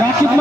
রাকিব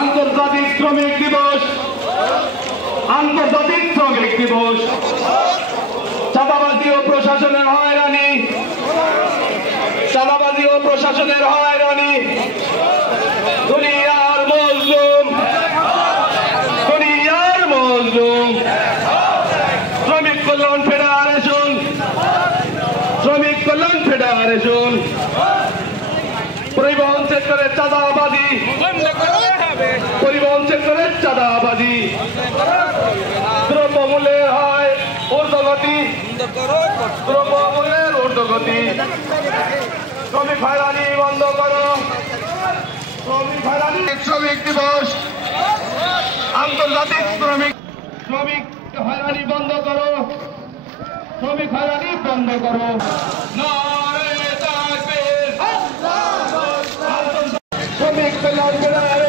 আন্তর্জাতিক শ্রমিক দিবস, আন্তর্জাতিক শ্রমিক দিবস। চাঁদাবাজি ও প্রশাসনের হয়রানি, চাঁদাবাজি ও প্রশাসনের হয়রানি, দুনিয়ার মজলুম, দুনিয়ার মজলুম। শ্রমিক কল্যাণ ফেডারেশন, শ্রমিক কল্যাণ ফেডারেশন পরিবহন সেক্টরের চাঁদাবাজি, পরিবহন সেক্টরের চাঁদাবাজি, দ্রব্যমূল্যের হয় ঊর্ধ্বগতি, দ্রব্যমূল্যের ঊর্ধ্বগতি। শ্রমিক হয়রানি বন্ধ করো, শ্রমিক হয়রানি। শ্রমিক দিবস, আন্তর্জাতিক শ্রমিক, শ্রমিক হয়রানি বন্ধ করো, শ্রমিক হয়রানি বন্ধ করো। শ্রমিক কল্যাণ